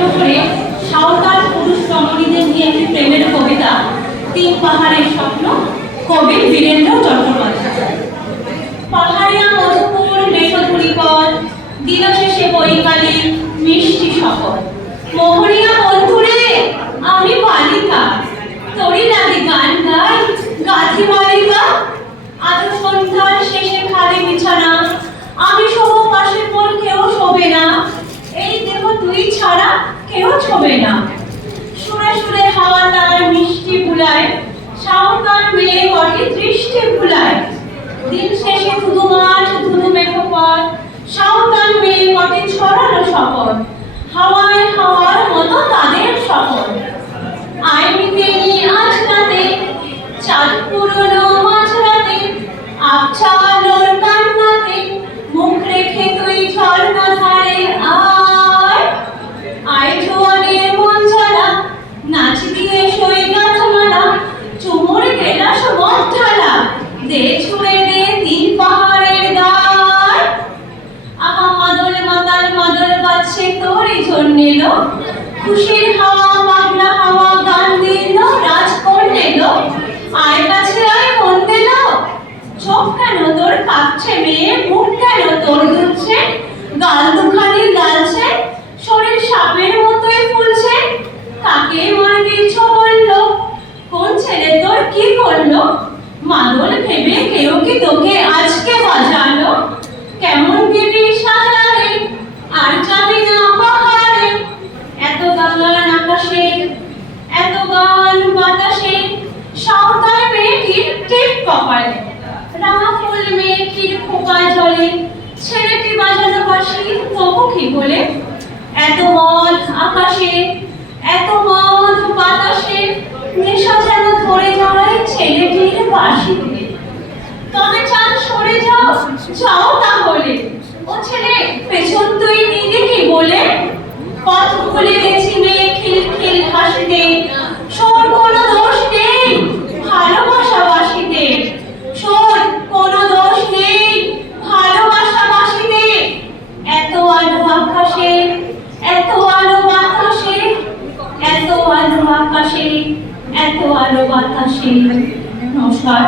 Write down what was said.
কেন্দ্র করে সাঁওতাল পুরুষ রমণীদের নিয়ে একটি প্রেমের কবিতা তিন পাহাড়ের স্বপ্ন, কবি বীরেন্দ্র চট্টোপাধ্যায়। পাহাড়িয়া মধুপুর মেঘধূলি পথ, দিন শেষে বৈকালী মিষ্টি শপথ। মোহরিয়া বন্ধুরে আমি বালিকা, তোরই লাগে গান গাই গাথি বালিকা। আজ সন্ধ্যার শেষে খালি বিছানা, আমি শোবো পাশের পর কেউ শোবে না, এই দেহ তুই ছাড়া কেউ শোবে না। সুরে সুরে হাওয়া তার মিষ্টি বুলায়, সাঁওতাল মেয়ে বটে দৃষ্টি ভুলায়। দিন শেষে ধুধু মাঠ ধুধু মেঘপথ, সাঁওতাল মেয়ে বটে ছড়ানো শপথ। হাওয়ায় হাওয়ার মতো তাদের শপথ। আইনিতে আজ রাতে চাঁদ পুরনো মাঝরাতে, আবছা আলোর কান্নাতে মুখ রেখে তুই ঝর্ণা ধারে আয়। আয় জোয়ানের মন জ্বালা, নাচ দিয়ে সই গাঁথমালা, চুমুর গেলাস মদ ঢালা, দে ছুঁড়ে দে তিন পাহাড়ের গায়। আহা মাদল মাতাল মাদল বাজছে তোরই জন্যে লো, খুশির হাওয়া পাগলা হাওয়া গান দিল রাজ করলে লো। আয় কাছে আয় মন দিল, চোখ কেন তোর কাঁপছে মেয়ে, মুখ কেন তোর দুলছে, গাল দুখানি গালছে, শরীর সাপের মতোই ফুলছে। কাকে মারবিছ বললো, কোন ছেলে তোর কি করলো, মাদল ভেবে কেউ কি তোকে আজকে বাজালো। কেমন দিবি সাজারে আর যাবি না পাহাড়ে, এত গান আকাশে এত গান বাতাসে, সাঁওতাল মেয়েটির টিপ কপালে, রাঙা ফুল মেয়েটির খোপায় জলে, ছেলেটি বাজানো বাঁশি তবু কি বলে। এত মদ আকাশে এত মদ বাতাসে, নেশা যেন ধরে যায় ছেলেটির বাঁশিতে। তবে চাঁদ সরে যাও যাও তাহলে, ও ছেলে পেছন তুই নিদি কি বলে। পথ ভুলে গেছি মেয়ে খিল খিল হাসিতে, শোন কোনো দোষ নেই ভালোবাসা বাসিতে, শোন কোনো দোষ নেই ভালোবাসা বাসিতে। এত আলো আকাশে এত আলো বাতাসে, এত আলো আকাশে এত আলো বাতাসে। নমস্কার।